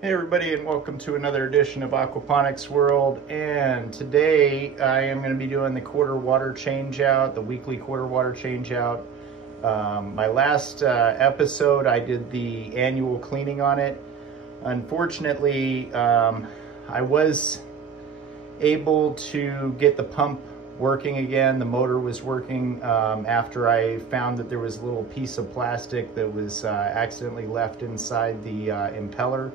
Hey everybody, and welcome to another edition of Aquaponics World. And today I am going to be doing the quarter water change out, the weekly quarter water change out. My last episode I did the annual cleaning on it. Unfortunately, I was able to get the pump working again. The motor was working after I found that there was a little piece of plastic that was accidentally left inside the impeller.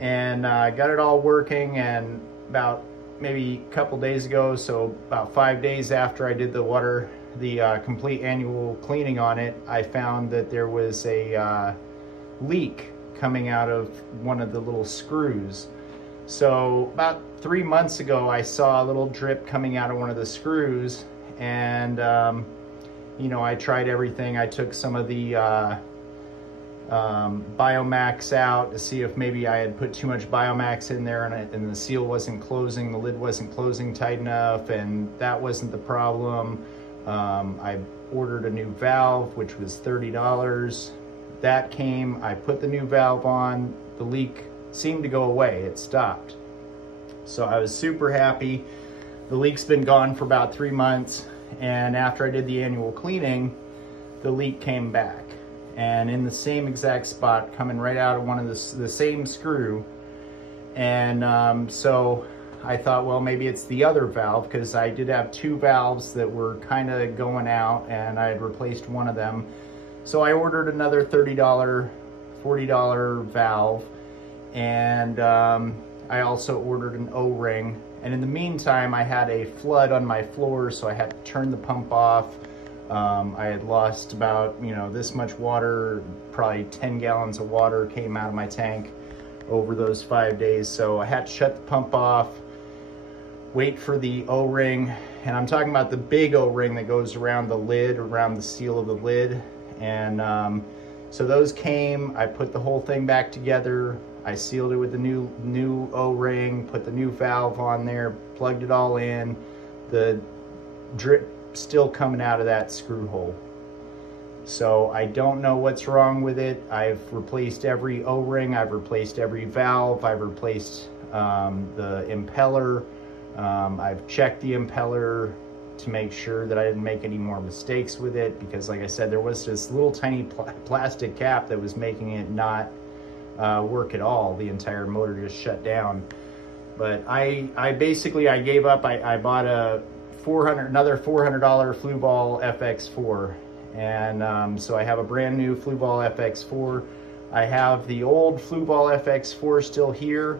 And I got it all working, and about maybe a couple days ago, so about 5 days after I did the complete annual cleaning on it, I found that there was a leak coming out of one of the little screws. So about 3 months ago, I saw a little drip coming out of one of the screws, and you know, I tried everything. I took some of the Biomax out to see if maybe I had put too much Biomax in there and the seal wasn't closing, the lid wasn't closing tight enough, and that wasn't the problem. I ordered a new valve, which was $30. That came, I put the new valve on, the leak seemed to go away, it stopped. So I was super happy. The leak's been gone for about 3 months, and after I did the annual cleaning, the leak came back. And in the same exact spot, coming right out of one of the same screw. And so I thought, well, maybe it's the other valve, because I did have two valves that were kind of going out, and I had replaced one of them. So I ordered another $30, $40 valve, and I also ordered an O-ring. And in the meantime, I had a flood on my floor, so I had to turn the pump off. I had lost about, this much water, probably 10 gallons of water came out of my tank over those 5 days. So I had to shut the pump off, wait for the O-ring. And I'm talking about the big O-ring that goes around the lid, around the seal of the lid. And so those came, I put the whole thing back together. I sealed it with the new O-ring, put the new valve on there, plugged it all in. The drip still coming out of that screw hole. So I don't know what's wrong with it. I've replaced every O-ring, I've replaced every valve, I've replaced the impeller. I've checked the impeller to make sure that I didn't make any more mistakes with it, because like I said, there was this little tiny plastic cap that was making it not work at all. The entire motor just shut down. But I basically gave up. I bought another $400 Fluval FX4, and so I have a brand new Fluval FX4. I have the old Fluval FX4 still here,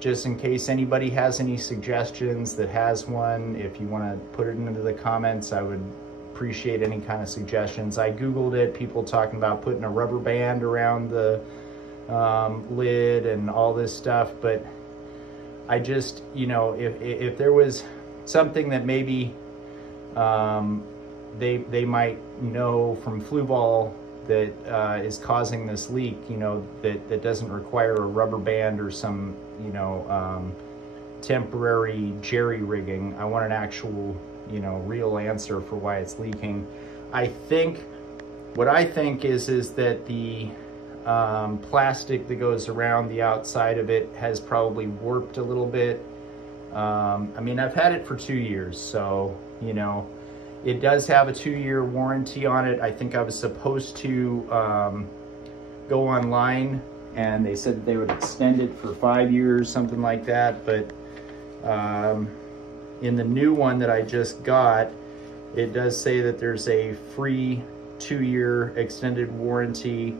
just in case anybody has any suggestions that has one. If you want to put it into the comments, I would appreciate any kind of suggestions. I googled it, people talking about putting a rubber band around the lid and all this stuff, but I just, if there was something that maybe they might know from Fluval that is causing this leak, that doesn't require a rubber band or some, temporary jerry rigging. I want an actual, real answer for why it's leaking. What I think is that the plastic that goes around the outside of it has probably warped a little bit. I mean, I've had it for 2 years, so, it does have a 2-year warranty on it. I think I was supposed to go online, and they said that they would extend it for 5 years, something like that. But in the new one that I just got, it does say that there's a free 2-year extended warranty.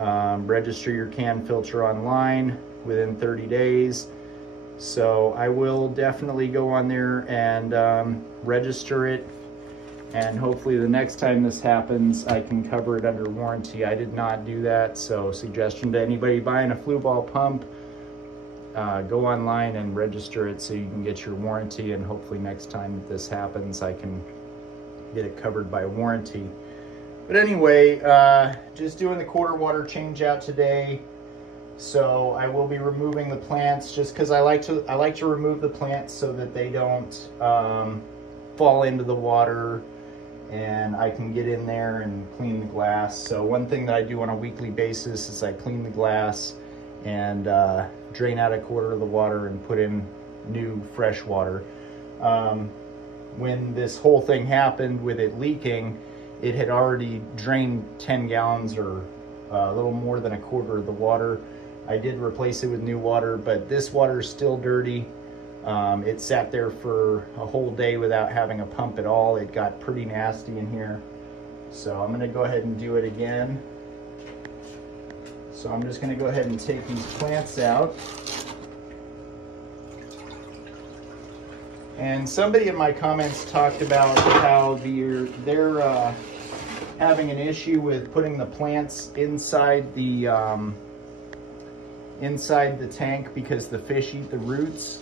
Register your can filter online within 30 days. So I will definitely go on there and register it, and hopefully the next time this happens I can cover it under warranty. I did not do that, so suggestion to anybody buying a Fluval pump, go online and register it so you can get your warranty, and hopefully next time that this happens I can get it covered by warranty. But anyway, just doing the quarter water change out today. So I will be removing the plants, just because I like to remove the plants so that they don't fall into the water and I can get in there and clean the glass. So one thing that I do on a weekly basis is I clean the glass and drain out a quarter of the water and put in new fresh water. When this whole thing happened with it leaking, it had already drained 10 gallons or a little more than a quarter of the water. I did replace it with new water, but this water is still dirty. It sat there for a whole day without having a pump at all. It got pretty nasty in here. So I'm gonna go ahead and do it again. So I'm just gonna go ahead and take these plants out. And somebody in my comments talked about how they're having an issue with putting the plants inside the tank because the fish eat the roots.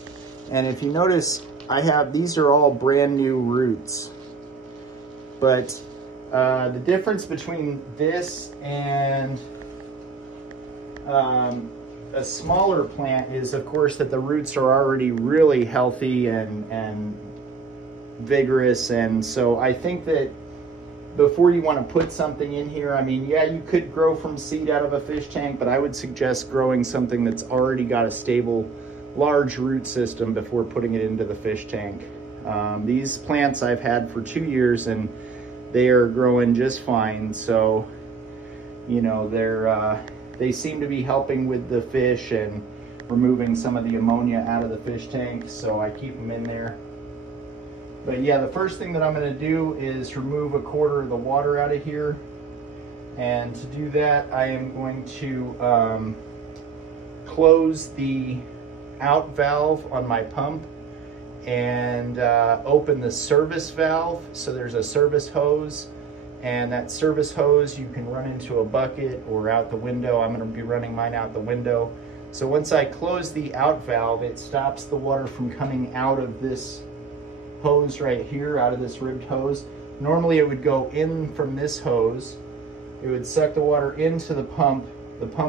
And if you notice, these are all brand new roots. But the difference between this and a smaller plant is, of course, that the roots are already really healthy and vigorous. And so I think that before you want to put something in here, I mean, yeah, you could grow from seed out of a fish tank, but I would suggest growing something that's already got a stable, large root system before putting it into the fish tank. These plants I've had for 2 years and they are growing just fine. So, you know, they seem to be helping with the fish and removing some of the ammonia out of the fish tank, so I keep them in there. But yeah, the first thing that I'm going to do is remove a quarter of the water out of here. And to do that, I am going to close the out valve on my pump and open the service valve. So there's a service hose, and that service hose you can run into a bucket or out the window. I'm going to be running mine out the window. So once I close the out valve, it stops the water from coming out of this hose right here, out of this ribbed hose. Normally it would go in from this hose, it would suck the water into the pump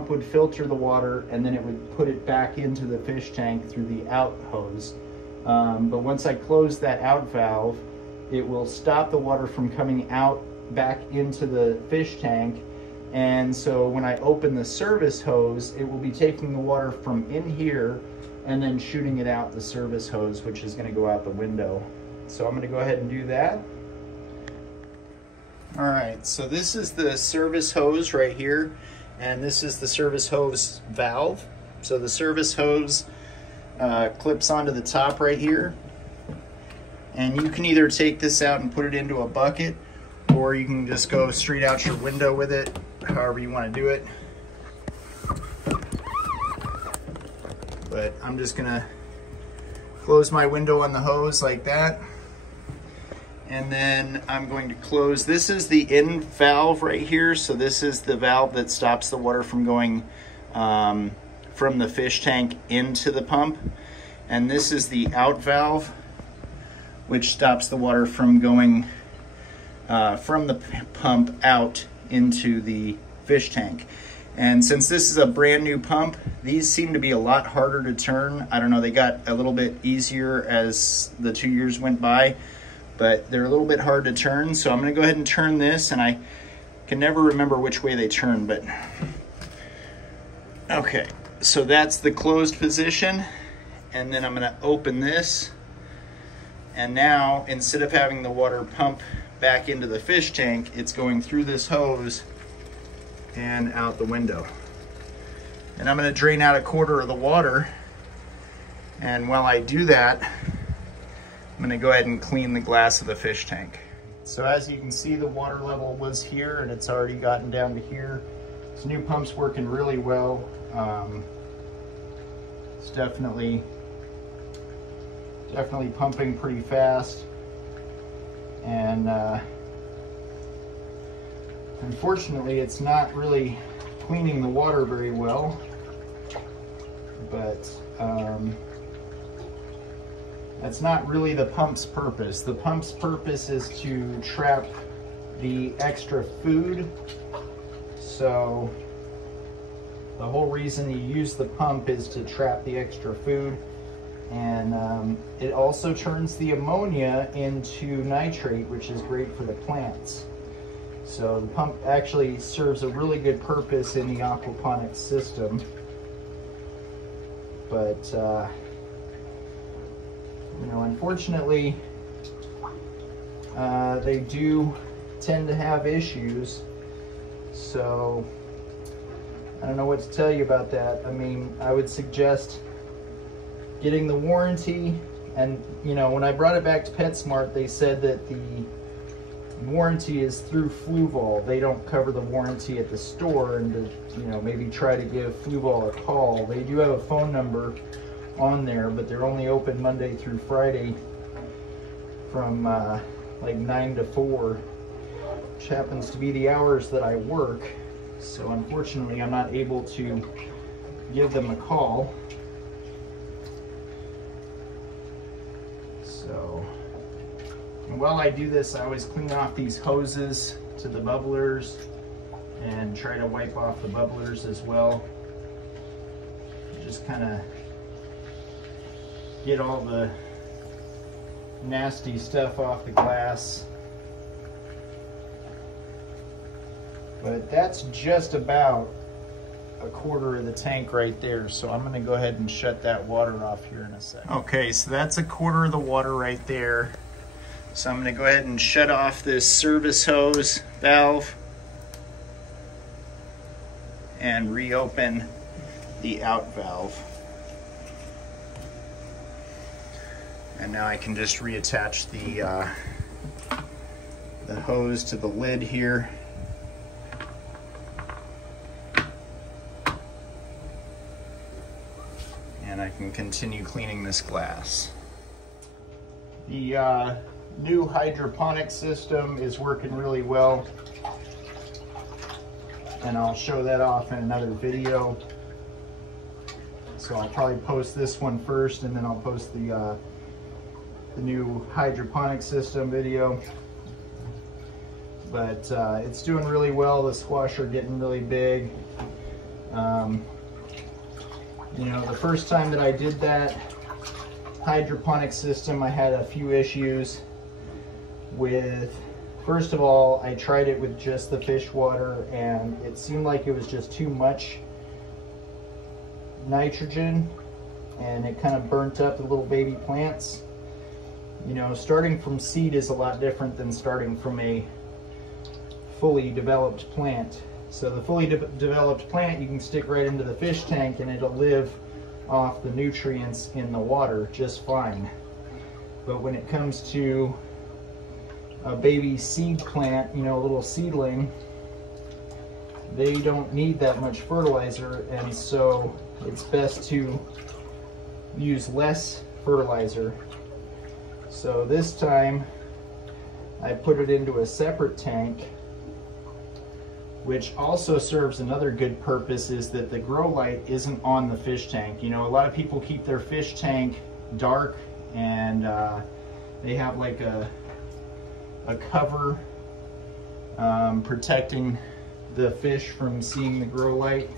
would filter the water, and then it would put it back into the fish tank through the out hose. But once I close that out valve, it will stop the water from coming out back into the fish tank. And so when I open the service hose, it will be taking the water from in here and then shooting it out the service hose, which is going to go out the window. So I'm going to go ahead and do that. All right, so this is the service hose right here, and this is the service hose valve. So the service hose clips onto the top right here, and you can either take this out and put it into a bucket, or you can just go straight out your window with it, however you want to do it. But I'm just gonna close my window on the hose like that. And then I'm going to close, this is the in valve right here. So this is the valve that stops the water from going from the fish tank into the pump. And this is the out valve, which stops the water from going from the pump out into the fish tank. And since this is a brand new pump, these seem to be a lot harder to turn. I don't know, they got a little bit easier as the 2 years went by, but they're a little bit hard to turn. So I'm gonna go ahead and turn this, and I can never remember which way they turn, but okay. So that's the closed position. And then I'm gonna open this. And now, instead of having the water pump back into the fish tank, it's going through this hose and out the window. And I'm gonna drain out a quarter of the water. And while I do that, I'm gonna go ahead and clean the glass of the fish tank. So as you can see, the water level was here and it's already gotten down to here. This new pump's working really well. It's definitely pumping pretty fast. And unfortunately, it's not really cleaning the water very well, but that's not really the pump's purpose. The pump's purpose is to trap the extra food. So the whole reason you use the pump is to trap the extra food. And it also turns the ammonia into nitrate, which is great for the plants. So the pump actually serves a really good purpose in the aquaponics system. But, you know, unfortunately, they do tend to have issues. So I don't know what to tell you about that. I mean, I would suggest getting the warranty. And, you know, when I brought it back to PetSmart, they said that the warranty is through Fluval. They don't cover the warranty at the store, and to, you know, maybe try to give Fluval a call. They do have a phone number on there, but they're only open Monday through Friday from like 9 to 4, which happens to be the hours that I work. So unfortunately, I'm not able to give them a call. So, and while I do this, I always clean off these hoses to the bubblers and try to wipe off the bubblers as well. Just kind of get all the nasty stuff off the glass. But that's just about a quarter of the tank right there. So I'm gonna go ahead and shut that water off here in a second. Okay, so that's a quarter of the water right there. So I'm gonna go ahead and shut off this service hose valve and reopen the out valve. And now I can just reattach the hose to the lid here. And I can continue cleaning this glass. The new hydroponic system is working really well, and I'll show that off in another video. So I'll probably post this one first, and then I'll post the new hydroponic system video. But it's doing really well. The squash are getting really big. You know, the first time that I did that hydroponic system, I had a few issues with, first of all, I tried it with just the fish water, and it seemed like it was just too much nitrogen, and it kind of burnt up the little baby plants. You know, starting from seed is a lot different than starting from a fully developed plant. So the fully developed plant, you can stick right into the fish tank and it'll live off the nutrients in the water just fine. But when it comes to a baby seed plant, you know, a little seedling, they don't need that much fertilizer, and so it's best to use less fertilizer. So this time I put it into a separate tank, which also serves another good purpose, is that the grow light isn't on the fish tank. You know, a lot of people keep their fish tank dark, and they have like a cover protecting the fish from seeing the grow light.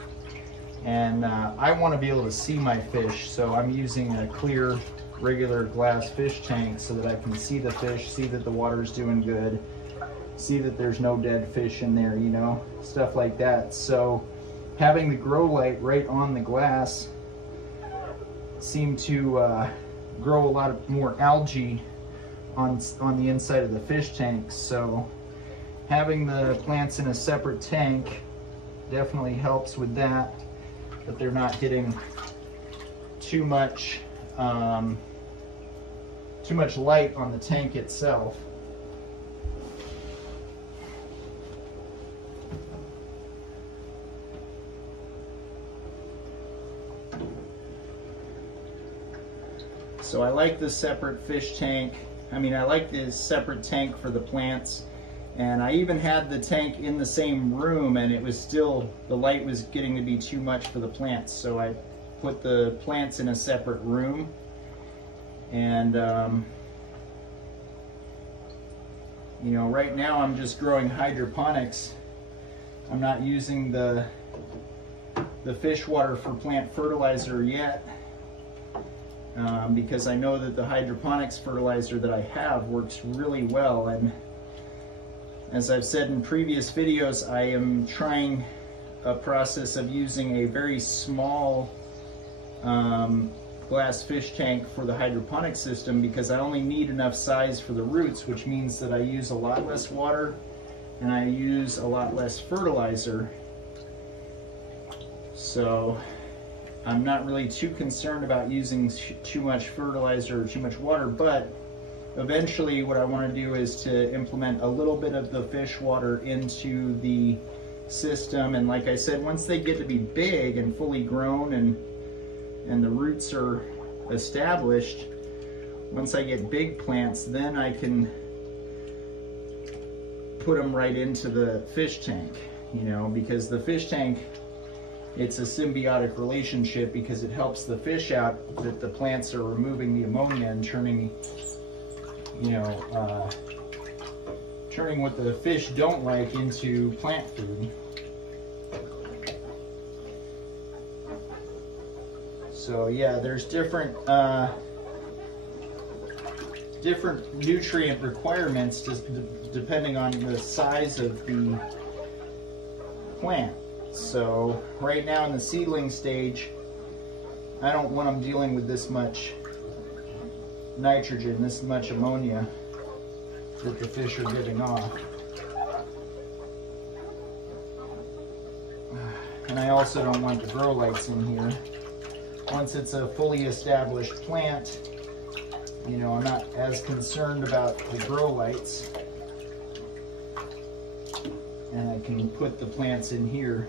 And I want to be able to see my fish, so I'm using a clear regular glass fish tank so that I can see the fish, see that the water's doing good, see that there's no dead fish in there, you know, stuff like that. So having the grow light right on the glass seemed to grow a lot more algae on the inside of the fish tank. So having the plants in a separate tank definitely helps with that, but they're not getting too much light on the tank itself. So I like the separate fish tank. I mean, I like this separate tank for the plants. And I even had the tank in the same room, and it was still, the light was getting to be too much for the plants. So I put the plants in a separate room. And, you know, right now I'm just growing hydroponics. I'm not using the fish water for plant fertilizer yet. because I know that the hydroponics fertilizer that I have works really well. And as I've said in previous videos, I am trying a process of using a very small glass fish tank for the hydroponic system, because I only need enough size for the roots, which means that I use a lot less water and I use a lot less fertilizer. So I'm not really too concerned about using too much fertilizer or too much water, but eventually what I want to do is to implement a little bit of the fish water into the system. And like I said, once they get to be big and fully grown and the roots are established, once I get big plants, then I can put them right into the fish tank, you know, because the fish tank, it's a symbiotic relationship, because it helps the fish out that the plants are removing the ammonia and turning, you know, turning what the fish don't like into plant food. So yeah, there's different different nutrient requirements just depending on the size of the plant. So right now in the seedling stage, I don't want them dealing with this much nitrogen, this much ammonia that the fish are giving off. And I also don't want the grow lights in here. Once it's a fully established plant, you know, I'm not as concerned about the grow lights, and I can put the plants in here.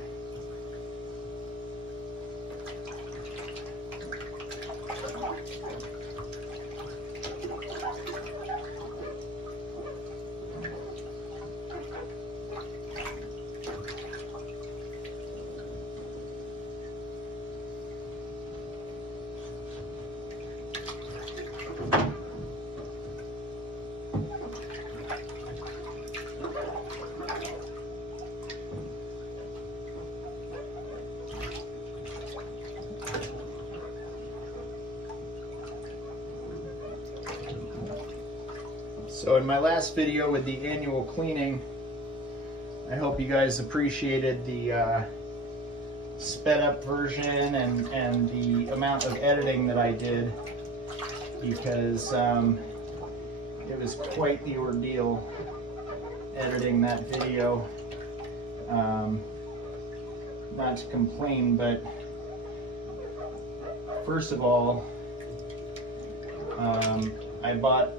So in my last video with the annual cleaning, I hope you guys appreciated the sped up version and the amount of editing that I did, because it was quite the ordeal editing that video. Not to complain, but first of all, I bought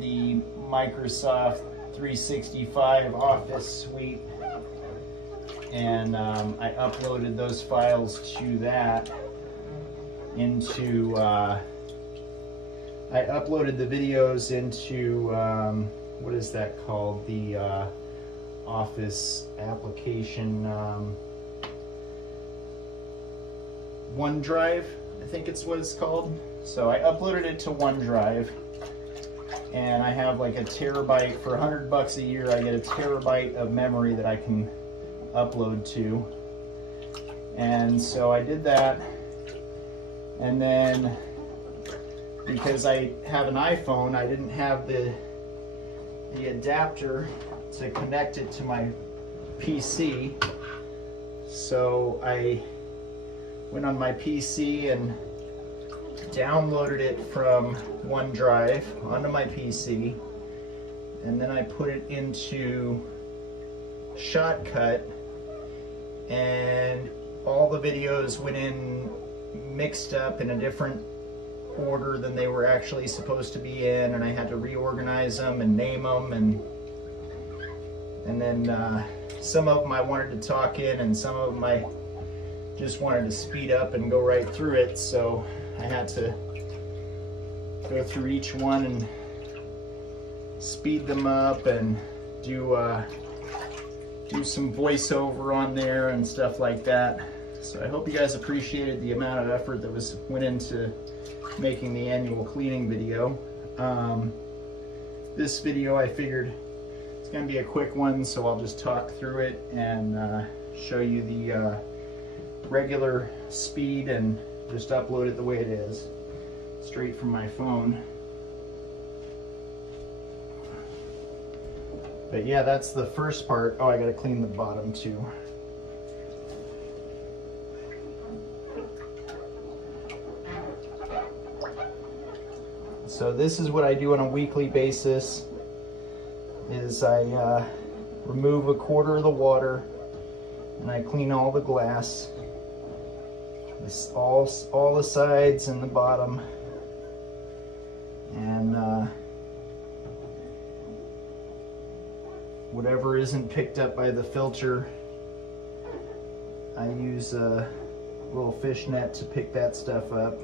the Microsoft 365 Office suite, and I uploaded those files to that into I uploaded the videos into what is that called, the Office application, OneDrive, I think it's what it's called. So I uploaded it to OneDrive, and I have like a terabyte. For $100 a year, I get a terabyte of memory that I can upload to. And so I did that, and then because I have an iPhone, I didn't have the adapter to connect it to my PC, so I went on my PC and downloaded it from OneDrive onto my PC, and then I put it into Shotcut, and all the videos went in mixed up in a different order than they were actually supposed to be in, and I had to reorganize them and name them, and then some of them I wanted to talk in, and some of them I just wanted to speed up and go right through it. So I had to go through each one and speed them up and do some voiceover on there and stuff like that. So I hope you guys appreciated the amount of effort that went into making the annual cleaning video. This video, I figured it's going to be a quick one, so I'll just talk through it and show you the regular speed and just upload it the way it is. straight from my phone. But yeah, that's the first part. Oh, I gotta clean the bottom too. So this is what I do on a weekly basis, is I remove a quarter of the water and I clean all the glass, all the sides and the bottom, and whatever isn't picked up by the filter, I use a little fish net to pick that stuff up.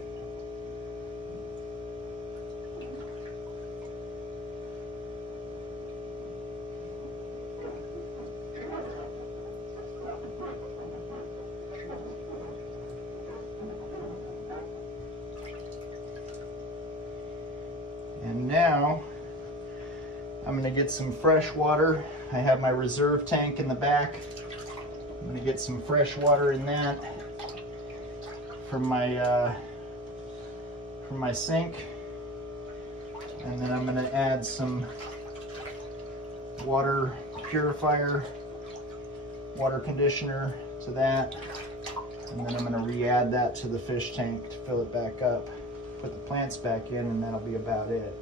And now I'm gonna get some fresh water. I have my reserve tank in the back. I'm gonna get some fresh water in that from my sink. And then I'm gonna add some water purifier, water conditioner to that. And then I'm gonna re-add that to the fish tank to fill it back up. Put the plants back in, and that'll be about it.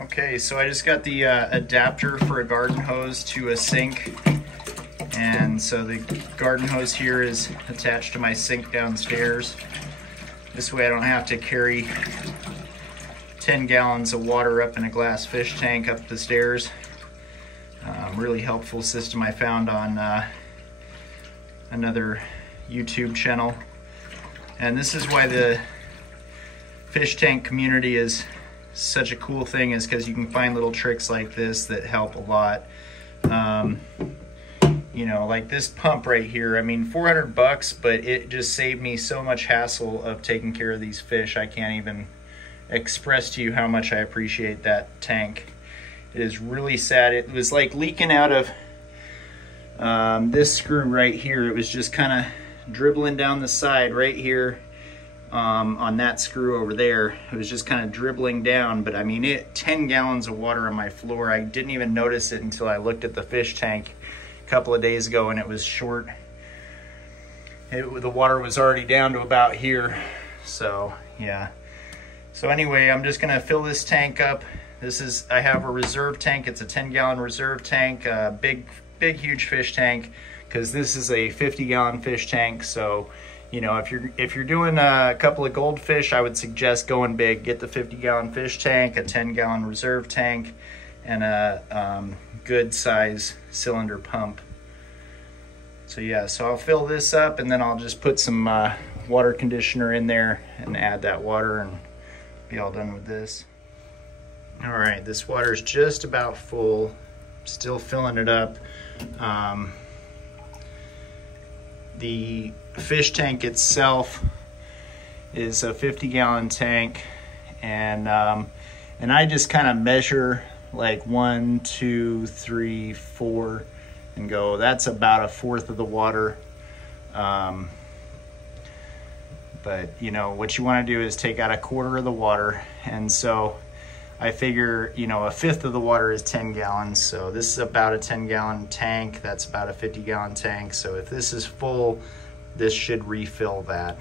Okay, so I just got the adapter for a garden hose to a sink. And so the garden hose here is attached to my sink downstairs. This way I don't have to carry 10 gallons of water up in a glass fish tank up the stairs. Really helpful system I found on another YouTube channel. And this is why the fish tank community is such a cool thing, is because you can find little tricks like this that help a lot. You know, like this pump right here, I mean, 400 bucks, but it just saved me so much hassle of taking care of these fish. I can't even express to you how much I appreciate that tank. It is really sad. It was like leaking out of this screw right here. It was just kind of dribbling down the side right here on that screw over there. It was just kind of dribbling down, but I mean, 10 gallons of water on my floor. I didn't even notice it until I looked at the fish tank a couple of days ago, and it was short. The water was already down to about here. So yeah. So anyway, I'm just gonna fill this tank up. I have a reserve tank. It's a 10-gallon reserve tank, big huge fish tank, because this is a 50-gallon fish tank. So, you know, if you're doing a couple of goldfish, I would suggest going big. Get the 50-gallon fish tank, a 10-gallon reserve tank, and a good size cylinder pump. So yeah, so I'll fill this up, and then I'll just put some water conditioner in there and add that water and be all done with this. All right, this water is just about full. Still filling it up. The fish tank itself is a 50-gallon tank, and I just kind of measure like 1, 2, 3, 4, and go, that's about a fourth of the water. But you know, what you want to do is take out a quarter of the water, and so I figure, you know, a fifth of the water is 10 gallons. So this is about a 10-gallon tank. That's about a 50-gallon tank. So if this is full, this should refill that.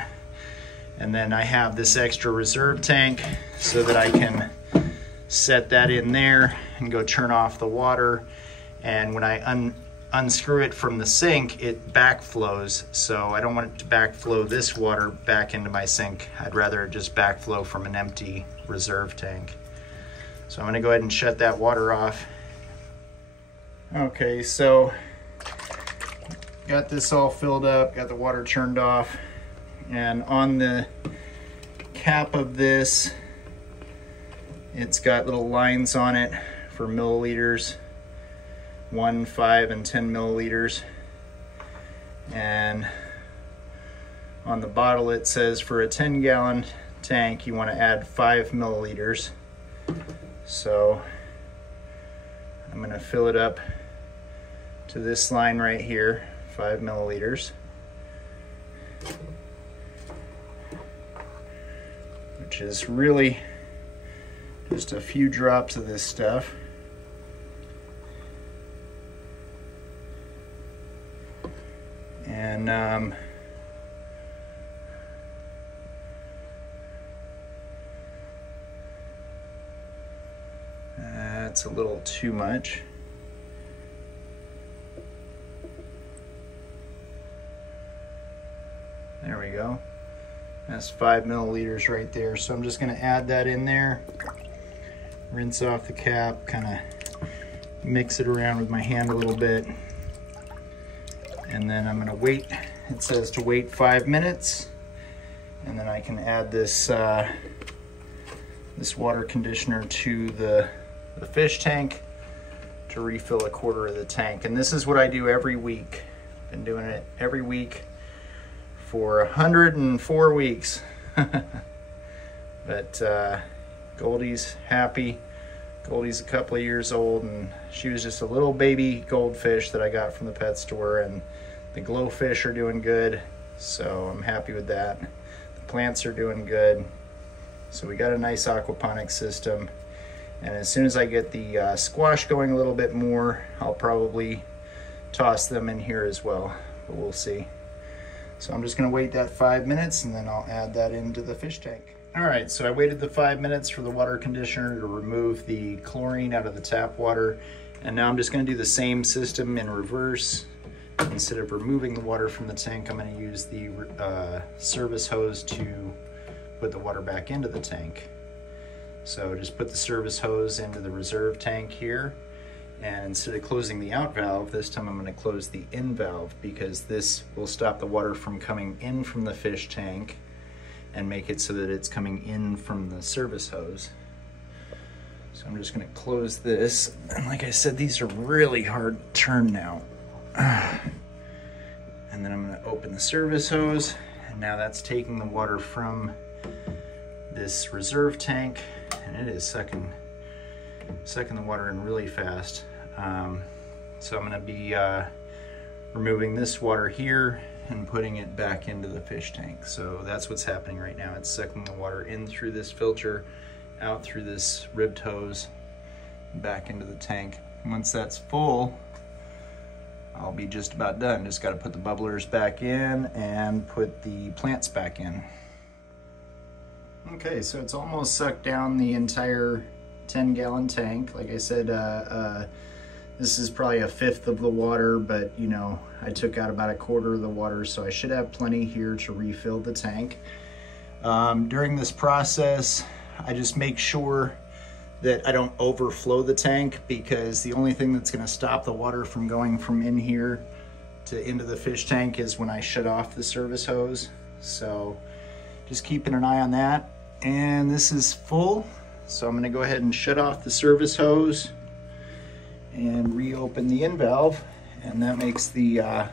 And then I have this extra reserve tank so that I can set that in there and go turn off the water. And when I unscrew it from the sink, it backflows. So I don't want it to backflow this water back into my sink. I'd rather it just backflow from an empty reserve tank. So I'm gonna go ahead and shut that water off. Okay, so got this all filled up, got the water turned off, and on the cap of this, it's got little lines on it for milliliters, 1, 5, and 10 milliliters. And on the bottle it says for a 10-gallon tank, you wanna add 5 milliliters. So I'm gonna fill it up to this line right here, 5 milliliters. which is really just a few drops of this stuff. And that's a little too much. There we go. That's 5 milliliters right there. So I'm just gonna add that in there, rinse off the cap, kind of mix it around with my hand a little bit. And then I'm gonna wait, it says to wait 5 minutes. And then I can add this, this water conditioner to the fish tank to refill 1/4 of the tank. And this is what I do every week. Been doing it every week for 104 weeks. But Goldie's happy. Goldie's a couple of years old, and she was just a little baby goldfish that I got from the pet store, and the glowfish are doing good, so I'm happy with that. The plants are doing good. So we got a nice aquaponics system, and as soon as I get the squash going a little bit more, I'll probably toss them in here as well, but we'll see. So I'm just gonna wait that 5 minutes, and then I'll add that into the fish tank. All right, so I waited the 5 minutes for the water conditioner to remove the chlorine out of the tap water. And now I'm just gonna do the same system in reverse. Instead of removing the water from the tank, I'm gonna use the service hose to put the water back into the tank. So just put the service hose into the reserve tank here. And instead of closing the out valve, this time I'm gonna close the in valve, because this will stop the water from coming in from the fish tank and make it so that it's coming in from the service hose. So I'm just gonna close this. And like I said, these are really hard to turn now. And then I'm gonna open the service hose, and now that's taking the water from this reserve tank, and it is sucking the water in really fast. So I'm gonna be removing this water here and putting it back into the fish tank. So that's what's happening right now. It's sucking the water in through this filter, out through this ribbed hose, back into the tank. Once that's full, I'll be just about done. Just gotta put the bubblers back in and put the plants back in. Okay, so it's almost sucked down the entire 10-gallon tank. Like I said, this is probably 1/5 of the water, but you know, I took out about 1/4 of the water, so I should have plenty here to refill the tank. During this process, I just make sure that I don't overflow the tank, because the only thing that's gonna stop the water from going from in here to into the fish tank is when I shut off the service hose. So just keeping an eye on that. And this is full, so I'm gonna go ahead and shut off the service hose and reopen the in valve, and that makes the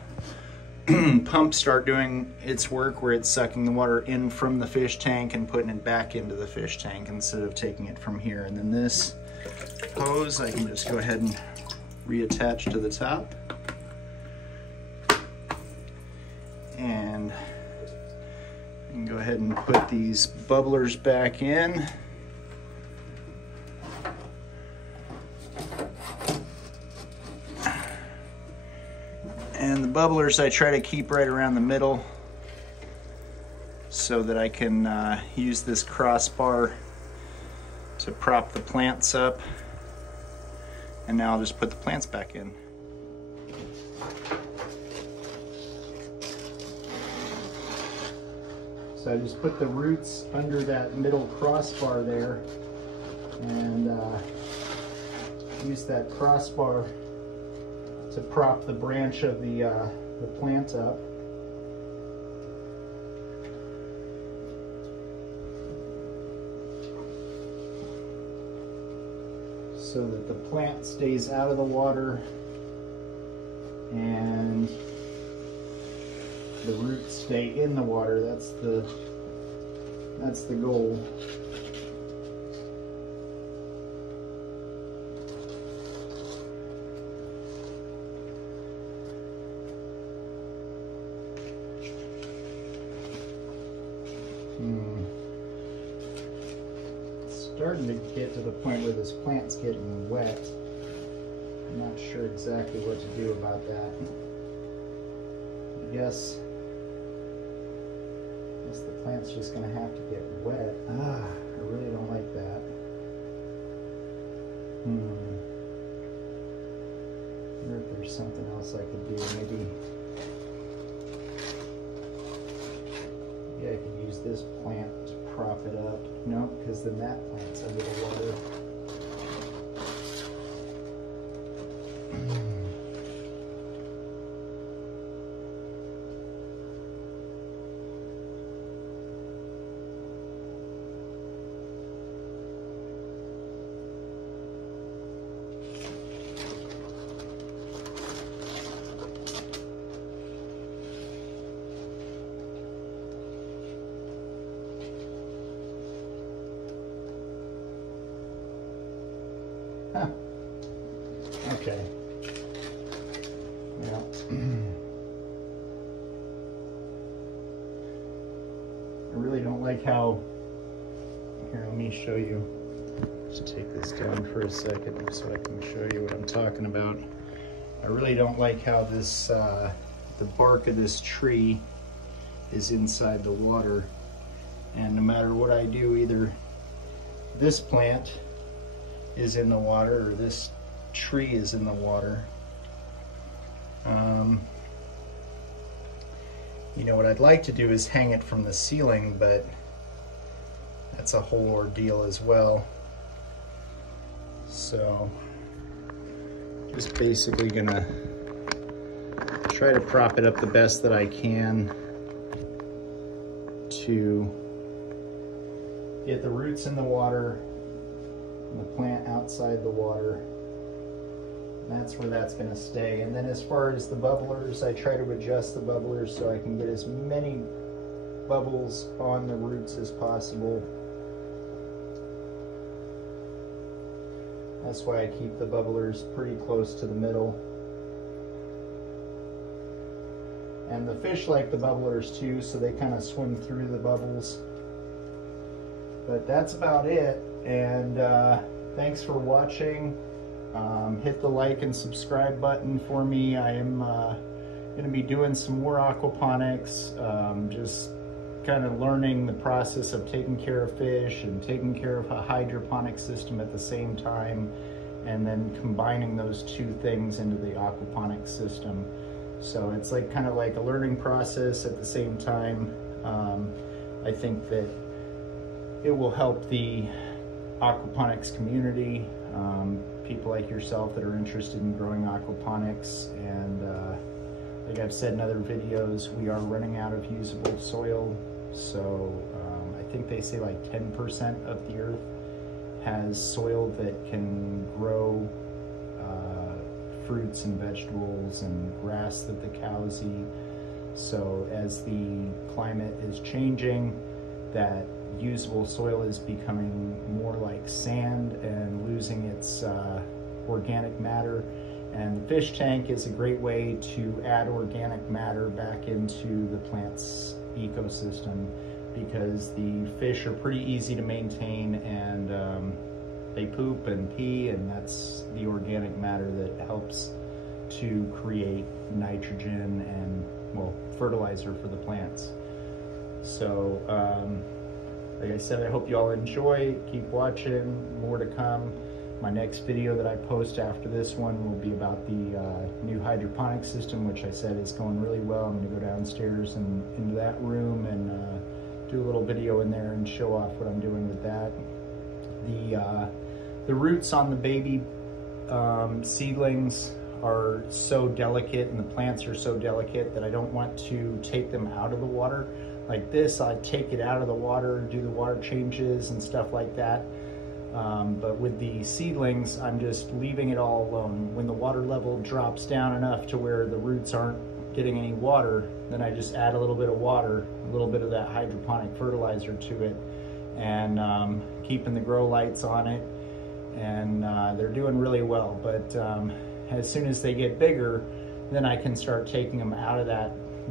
pump start doing its work, where it's sucking the water in from the fish tank and putting it back into the fish tank instead of taking it from here. And then this hose, I can just go ahead and reattach to the top. And I can go ahead and put these bubblers back in. And the bubblers I try to keep right around the middle so that I can use this crossbar to prop the plants up. And now I'll just put the plants back in. So I just put the roots under that middle crossbar there, and use that crossbar to prop the branch of the plant up. So that the plant stays out of the water and the roots stay in the water. That's the goal. starting to get to the point where this plant's getting wet. I'm not sure exactly what to do about that. I guess the plant's just going to have to get wet. I really don't like that. I wonder if there's something else I could do. Maybe I could use this plant to prop it up. No, because then that plant's under the water. Okay. Yeah. I really don't like how, here, let me show you. Just take this down for a second so I can show you what I'm talking about. I really don't like how this, the bark of this tree is inside the water. And no matter what I do, either this plant is in the water or this tree is in the water. You know, what I'd like to do is hang it from the ceiling, but that's a whole ordeal as well. So just basically gonna try to prop it up the best that I can to get the roots in the water and the plant outside the water. That's where that's going to stay. And then as far as the bubblers, I try to adjust the bubblers so I can get as many bubbles on the roots as possible. That's why I keep the bubblers pretty close to the middle. And the fish like the bubblers too, so they kind of swim through the bubbles. But that's about it. And thanks for watching. Hit the like and subscribe button for me. I am going to be doing some more aquaponics, just kind of learning the process of taking care of fish and taking care of a hydroponic system at the same time, and then combining those two things into the aquaponic system. So it's like kind of like a learning process at the same time. I think that it will help the aquaponics community, people like yourself that are interested in growing aquaponics. And like I've said in other videos, we are running out of usable soil. So I think they say like 10% of the earth has soil that can grow fruits and vegetables and grass that the cows eat. So as the climate is changing, that usable soil is becoming more like sand and losing its organic matter. And the fish tank is a great way to add organic matter back into the plant's ecosystem, because the fish are pretty easy to maintain, and they poop and pee, and that's the organic matter that helps to create nitrogen and, well, fertilizer for the plants. So like I said, I hope you all enjoy. Keep watching, more to come. My next video that I post after this one will be about the new hydroponic system, which I said is going really well. I'm going to go downstairs and into that room and do a little video in there and show off what I'm doing with that. The roots on the baby seedlings are so delicate, and the plants are so delicate, that I don't want to take them out of the water. Like this, I take it out of the water, do the water changes and stuff like that. But with the seedlings, I'm just leaving it all alone. When the water level drops down enough to where the roots aren't getting any water, then I just add a little bit of water, a little bit of that hydroponic fertilizer to it, and keeping the grow lights on it. And they're doing really well. But as soon as they get bigger, then I can start taking them out of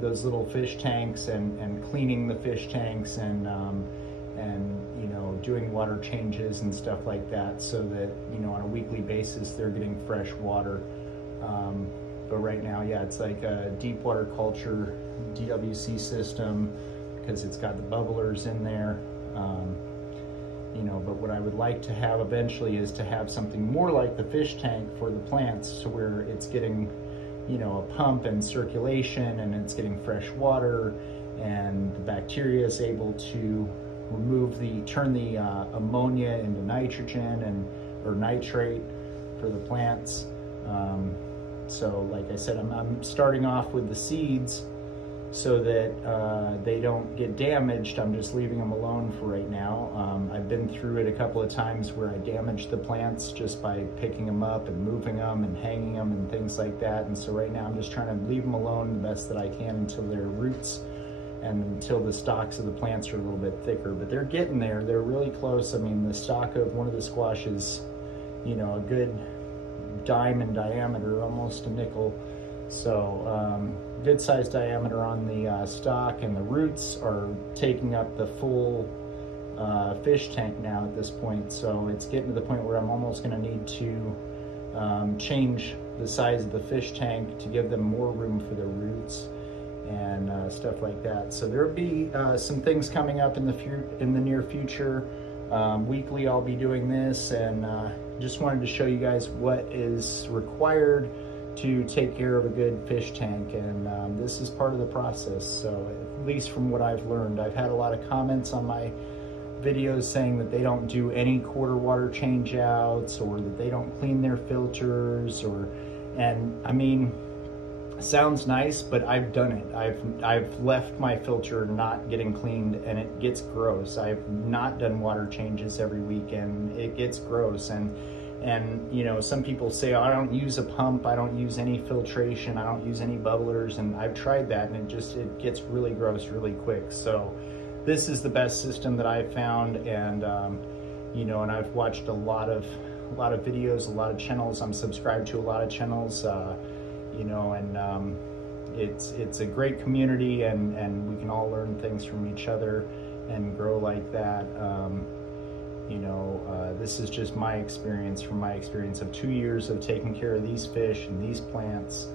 those little fish tanks and cleaning the fish tanks and you know, doing water changes and stuff like that, so that, you know, on a weekly basis they're getting fresh water. But right now, yeah, it's like a deep water culture DWC system because it's got the bubblers in there. You know, but what I would like to have eventually is to have something more like the fish tank for the plants, to where it's getting, you know, a pump and circulation, and it's getting fresh water, and the bacteria is able to turn the ammonia into nitrogen or nitrate for the plants. So like I said, I'm starting off with the seeds so that they don't get damaged. I'm just leaving them alone for right now. I've been through it a couple of times where I damaged the plants just by picking them up and moving them and hanging them and things like that. And so right now I'm just trying to leave them alone the best that I can until their roots and until the stalks of the plants are a little bit thicker. But they're getting there. They're really close. I mean, the stalk of one of the squashes, you know, a good dime in diameter, almost a nickel. So good size diameter on the stalk, and the roots are taking up the full fish tank now at this point. So it's getting to the point where I'm almost going to need to change the size of the fish tank to give them more room for their roots and stuff like that. So there'll be some things coming up in the near future. Weekly I'll be doing this, and just wanted to show you guys what is required to take care of a good fish tank, and this is part of the process. So at least from what I've learned, I've had a lot of comments on my videos saying that they don't do any quarter water change outs, or that they don't clean their filters, and I mean, sounds nice, but I've done it. I've left my filter not getting cleaned, and it gets gross. I've not done water changes every week, and it gets gross. And you know, some people say, oh, I don't use a pump, I don't use any filtration, I don't use any bubblers, and I've tried that, and it gets really gross really quick. So this is the best system that I've found, and you know, and I've watched a lot of videos, a lot of channels. I'm subscribed to a lot of channels, you know, and it's a great community, and we can all learn things from each other and grow like that. You know, this is just my experience, from my experience of 2 years of taking care of these fish and these plants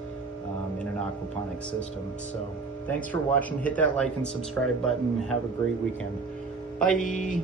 in an aquaponics system. So thanks for watching. Hit that like and subscribe button. Have a great weekend. Bye.